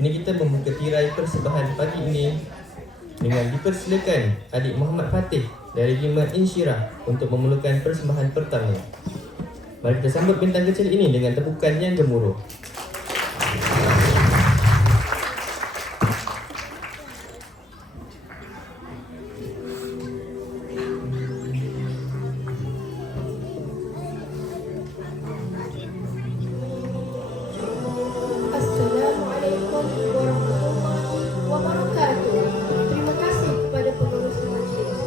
Kini kita membuka tirai persembahan pagi ini dengan dipersilakan adik Muhammad Fatih dari Regiment Insyirah untuk memerlukan persembahan pertama. Mari kita sambut bintang kecil ini dengan tepukan yang gemuruh. Assalamualaikum warahmatullahi wabarakatuh. Terima kasih kepada pengurus majlis.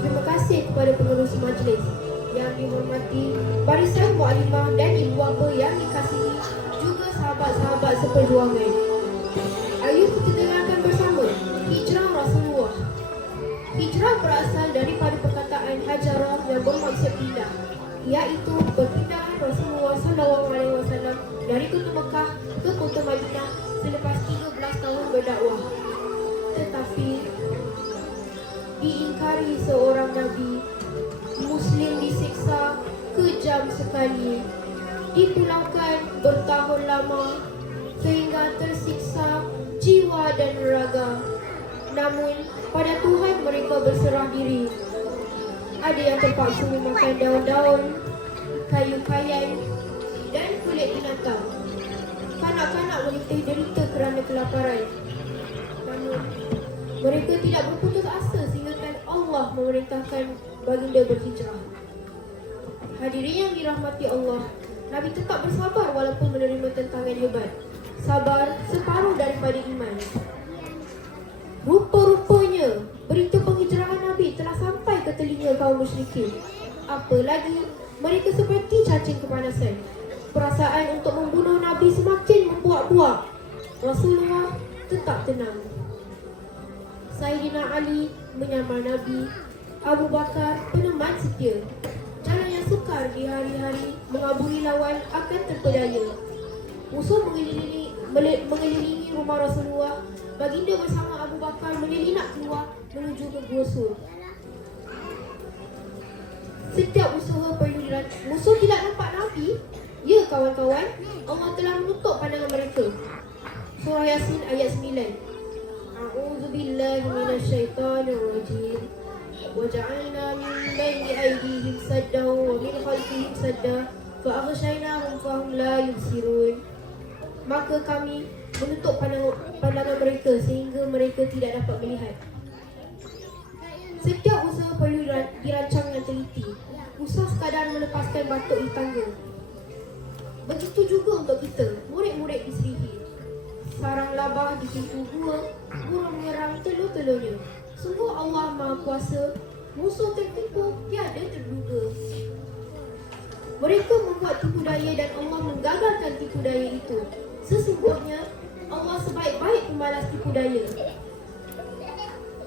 Terima kasih kepada pengurus majlis yang dihormati, barisan mualimah dan ibu bapa yang dikasihi, juga sahabat-sahabat seperjuangan. Ayo kita dengarkan bersama hijrah Rasulullah. Hijrah berasal daripada perkataan hajarah yang bermaksud pindah, iaitu perpindahan Rasulullah SAW dari kota Mekah ke kota Madinah selepas 13 tahun berdakwah. Tetapi diingkari seorang Nabi, Muslim disiksa kejam sekali, dipulaukan bertahun lama sehingga tersiksa jiwa dan raga. Namun pada Tuhan mereka berserah diri. Ada yang terpaksa memakan daun-daun, kayu kayan dan kulit binatang. Kanak-kanak menitih derita kerana kelaparan. Namun mereka tidak berputus asa sehinggakan Allah memerintahkan baginda berhijrah. Hadirin yang dirahmati Allah, Nabi tetap bersabar walaupun menerima tentangan hebat. Sabar separuh daripada iman. Rupa-rupanya berita penghijrahan Nabi telah sampai ke telinga kaum musyrikin. Apalagi mereka seperti cacing kepanasan. Perasaan untuk membunuh Nabi semakin membuak-buak. Rasulullah tetap tenang. Sayyidina Ali menyamar Nabi. Abu Bakar peneman setia. Jalan yang sukar di hari-hari mengaburi lawan akan terpedaya. Musuh mengelilingi rumah Rasulullah. Baginda bersama Abu Bakar menyelinap keluar menuju ke Gua Sur. Setiap usaha perludiran, musuh tidak nampak Nabi. Ya kawan-kawan, Allah telah menutup pandangan mereka. Surah Yasin ayat 9. A'udzubillahi minasyaitonirrajim. Wa ja'alna min baini aydihim saddan wa min khalfihim saddan fa aghshaynahum fahum la yubsirun. Maka kami menutup pandangan mereka sehingga mereka tidak dapat melihat. Setiap usaha perlu dirancang dengan teliti. Usah sekadar melepaskan batuk di tangga. Begitu juga untuk kita, murid-murid di Serihi. Sarang labah di pintu gua, burung menyerang telur-telurnya. Sungguh Allah Maha Kuasa, musuh tertipu tiada terduga. Mereka membuat tipu daya dan Allah menggagalkan tipu daya itu. Sesungguhnya Allah sebaik-baik pembalas tipu daya.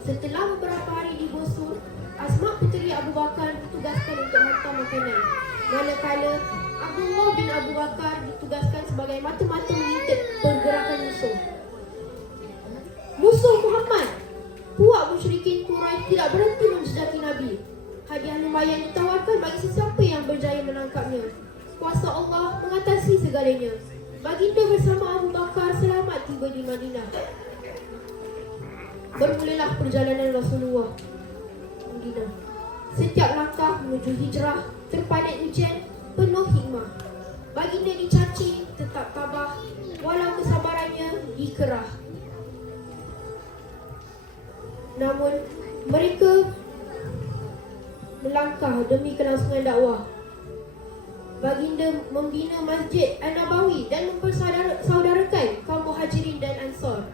Setelah beberapa hari di Gua Sur, Asma puteri Abu Bakar ditugaskan untuk hantar makanan, manakala Abdullah bin Abu Bakar ditugaskan sebagai mata-mata mengintip pergerakan musuh. Musuh Muhammad, puak musyrikin Quraisy tidak berhenti menjejaki Nabi. Hadiah lumayan ditawarkan bagi sesiapa yang berjaya menangkapnya. Kuasa Allah mengatasi segalanya. Baginda bersama Abu Bakar selamat tiba di Madinah. Bermulalah perjalanan Rasulullah Madinah. Setiap langkah menuju hijrah terpadat ujian penuh hikmah. Baginda dicaci tetap tabah walau kesabarannya dikerah. Namun mereka melangkah demi kelangsungan dakwah. Baginda membina Masjid An-Nabawi dan mempersaudarakan kaum Muhajirin dan Ansar.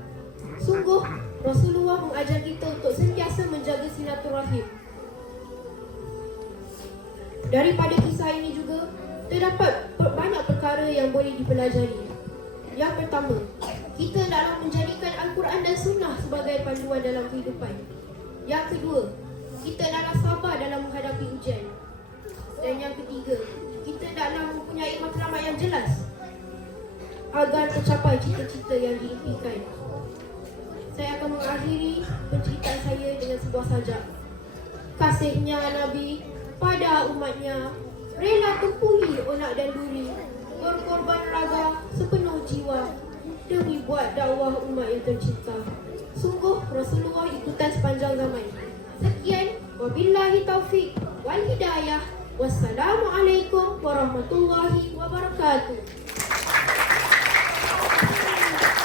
Sungguh Rasulullah mengajar kita untuk sentiasa menjaga silaturahim. Daripada kisah ini juga terdapat banyak perkara yang boleh dipelajari. Yang pertama, kita hendaklah menjadikan Al-Quran dan Sunnah sebagai panduan dalam kehidupan. Yang kedua, kita hendaklah sabar dalam menghadapi ujian. Dan yang ketiga, kita hendaklah mempunyai matlamat yang jelas agar tercapai cita-cita yang diimpikan. Saya akan mengakhiri penceritaan saya dengan sebuah sajak. Kasihnya Nabi pada umatnya rela tempuhi onak dan duri, berkorban raga sepenuh jiwa demi buat dakwah umat yang tercinta. Sungguh Rasulullah ikutan sepanjang zaman. Sekian, wabillahi taufik wal hidayah. Wassalamualaikum warahmatullahi wabarakatuh.